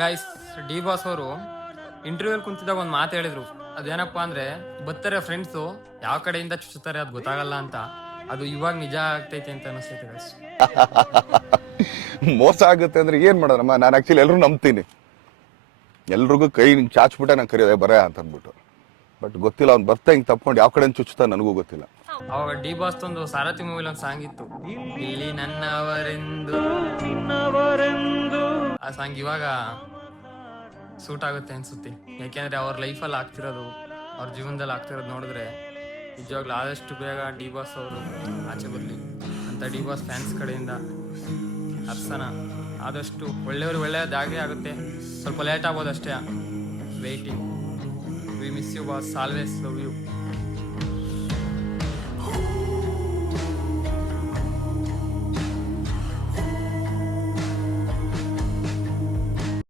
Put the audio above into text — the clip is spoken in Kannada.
ಗೈಸ್, ಡಿ ಬಾಸ್ ಅವರು ಇಂಟರ್ವ್ಯೂಲ್ ಕುಂತಿದಾಗ ಒಂದು ಮಾತು ಹೇಳಿದ್ರು. ಅದೇನಪ್ಪಾ ಅಂದ್ರೆ, ಬರ್ತಾರೆ ಫ್ರೆಂಡ್ಸು ಯಾವ ಕಡೆಯಿಂದ ಚುಚ್ಚುತ್ತಾರೆ ಅದು ಗೊತ್ತಾಗಲ್ಲ ಅಂತ. ಅದು ಇವಾಗ ನಿಜ ಆಗ್ತೈತೆ ಅಂತ ಅನಿಸ್ತೈತೆ ಗೈಸ್. ಮೋಸ ಆಗುತ್ತೆ ಅಂದ್ರೆ ಏನ್ ಮಾಡೋದಮ್ಮ. ನಾನು ಆಕ್ಚುಲಿ ಎಲ್ಲರೂ ನಂಬ್ತೀನಿ, ಎಲ್ರಿಗೂ ಕೈ ಚಾಚ್ಬಿಟ್ಟೆ ನಾನು ಕರೆಯೋದೆ ಬರ ಅಂತ ಅಂದ್ಬಿಟ್ಟು. ಬಟ್ ಗೊತ್ತಿಲ್ಲ, ಅವ್ನು ಬರ್ತಾ ಹಿಂಗೆ ತಪ್ಕೊಂಡು ಯಾವ ಕಡೆ ಚುಚ್ಚುತ್ತಾ ನನಗೂ ಗೊತ್ತಿಲ್ಲ. ಅವಾಗ ಡಿ ಬಾಸ್ ಒಂದು ಸಾರಥಿ ಮೂವಿಲಿ ಒಂದು ಸಾಂಗ್ ಇತ್ತು, ಇಲ್ಲಿ ನನ್ನವರೆಂದು. ಆ ಸಾಂಗ್ ಇವಾಗ ಸೂಟ್ ಆಗುತ್ತೆ ಅನ್ಸುತ್ತೆ. ಯಾಕೆಂದ್ರೆ ಅವ್ರ ಲೈಫಲ್ಲಿ ಆಗ್ತಿರೋದು, ಅವ್ರ ಜೀವನದಲ್ಲಿ ಆಗ್ತಿರೋದು ನೋಡಿದ್ರೆ ನಿಜವಾಗ್ಲೂ ಆದಷ್ಟು ಬೇಗ ಡಿ ಬಾಸ್ ಅವರು ಆಚೆ ಬರಲಿ ಅಂತ ಡಿ ಬಾಸ್ ಫ್ಯಾನ್ಸ್ ಕಡೆಯಿಂದ ಅರ್ಸನ. ಆದಷ್ಟು ಒಳ್ಳೆಯದಾಗೇ ಆಗುತ್ತೆ. ಸ್ವಲ್ಪ ಲೇಟ್ ಆಗ್ಬೋದು ಅಷ್ಟೇ. Waiting. We miss you boss, always love you.